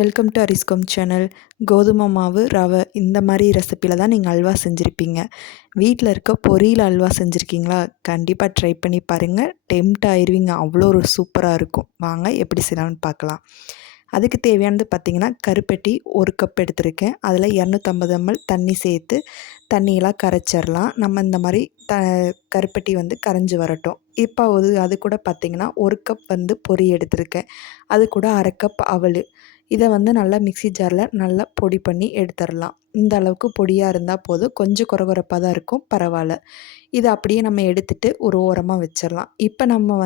Welcome to அரிஸ்கோம் channel. கோதுமை மாவு, ரவை இந்த மாதிரி ரெசிப்பியில் தான் நீங்கள் அல்வா செஞ்சுருப்பீங்க. வீட்டில் இருக்க பொரியில் அல்வா செஞ்சுருக்கீங்களா? கண்டிப்பாக ட்ரை பண்ணி பாருங்கள். டெம்ட் ஆயிடுவீங்க, அவ்வளோ ஒரு சூப்பராக இருக்கும். வாங்க எப்படி செய்யலாம்னு பார்க்கலாம். அதுக்கு தேவையானது பார்த்திங்கன்னா, கருப்பட்டி 1 கப் எடுத்திருக்கேன். அதில் 250 ml தண்ணி சேர்த்து தண்ணியெல்லாம் கரைச்சிடலாம். நம்ம இந்த மாதிரி கருப்பட்டி கரைஞ்சி வரட்டும். இப்போ அது கூட பார்த்திங்கன்னா 1 கப் பொரி எடுத்திருக்கேன். அது கூட 1/2 கப் அவல். இதை நல்லா மிக்ஸி ஜாரில் நல்லா பொடி பண்ணி எடுத்துடலாம். இந்த அளவுக்கு பொடியாக இருந்தால் போதும். கொஞ்சம் கொரகொரப்பாக தான் இருக்கும், பரவாயில்ல. இதை அப்படியே நம்ம எடுத்துகிட்டு ஒரு ஓரமாக வச்சிடலாம். இப்போ நம்ம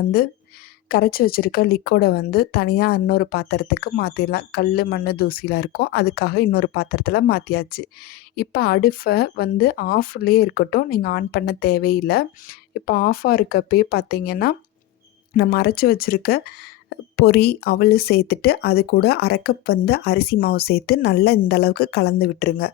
கரைச்சி வச்சுருக்க லிக்விடை தனியாக இன்னொரு பாத்திரத்துக்கு மாற்றிடலாம். கல் மண் தூசிலாம் இருக்கும், அதுக்காக இன்னொரு பாத்திரத்தில் மாற்றியாச்சு. இப்போ அடுப்பை ஆஃப்லேயே இருக்கட்டும், நீங்கள் ஆன் பண்ண தேவையில்லை. இப்போ ஆஃபாக இருக்கப்பே பார்த்திங்கன்னா, நம்ம அரைச்சி வச்சுருக்க பொரி அவல் சேர்த்துட்டு அது கூட 1/2 கப் அரிசி மாவு சேர்த்து நல்லா இந்த அளவுக்கு கலந்து விட்டுருங்க.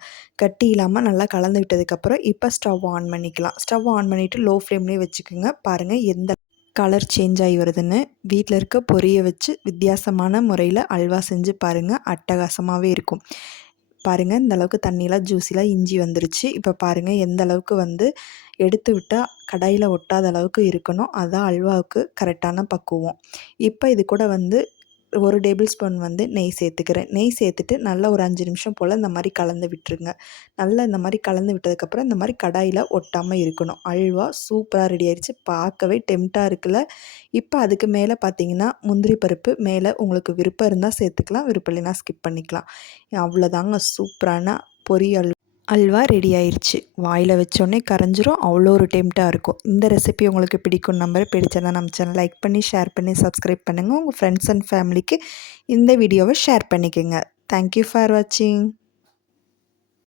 கட்டி இல்லாமல் நல்லா கலந்து விட்டதுக்கப்புறம் இப்போ ஸ்டவ் ஆன் பண்ணிக்கலாம். ஸ்டவ் ஆன் பண்ணிவிட்டு லோ ஃப்ளேம்லேயே வச்சுக்கோங்க. பாருங்கள் எந்த கலர் சேஞ்ச் ஆகி வருதுன்னு. வீட்டில் இருக்க பொரியை வச்சு வித்தியாசமான முறையில் அல்வா செஞ்சு பாருங்கள், அட்டகாசமாகவே இருக்கும். பாருங்கள், இந்த அளவுக்கு தண்ணியெலாம் ஜூஸிலாம் இஞ்சி வந்துருச்சு. இப்போ பாருங்கள் எந்த அளவுக்கு எடுத்து விட்டால் கடாயில் ஒட்டாத அளவுக்கு இருக்கணும். அதுதான் அல்வாவுக்கு கரெக்டான பக்குவம். இப்போ இது கூட 1 டேபிள் ஸ்பூன் நெய் சேர்த்துக்கிறேன். நெய் சேர்த்துட்டு நல்லா ஒரு 5 நிமிஷம் போல் இந்த மாதிரி கலந்து விட்டுருங்க. நல்லா இந்த மாதிரி கலந்து விட்டதுக்கப்புறம் இந்த மாதிரி கடாயில் ஒட்டாமல் இருக்கணும். அல்வா சூப்பராக ரெடி ஆயிடுச்சு. பார்க்கவே டெம்ட்டாக இருக்குல்ல. இப்போ அதுக்கு மேலே பார்த்தீங்கன்னா முந்திரி பருப்பு மேலே உங்களுக்கு விருப்பம் இருந்தால் சேர்த்துக்கலாம், விருப்பம் இல்லைன்னா ஸ்கிப் பண்ணிக்கலாம். அவ்வளோதாங்க, சூப்பரான பொரி அல்வா ரெடி ஆயிடுச்சு. வாயில் வச்சோடனே கரைஞ்சிரும், அவ்வளோ ஒரு டெம்ட்டாக இருக்கும். இந்த ரெசிபி உங்களுக்கு பிடிக்கும் நம்பர். பிடிச்சதா நம்ம சேனல் லைக் பண்ணி, ஷேர் பண்ணி, சப்ஸ்கிரைப் பண்ணுங்கள். உங்கள் ஃப்ரெண்ட்ஸ் அண்ட் ஃபேமிலிக்கு இந்த வீடியோவை ஷேர் பண்ணிக்கோங்க. தேங்க்யூ ஃபார் வாட்சிங்.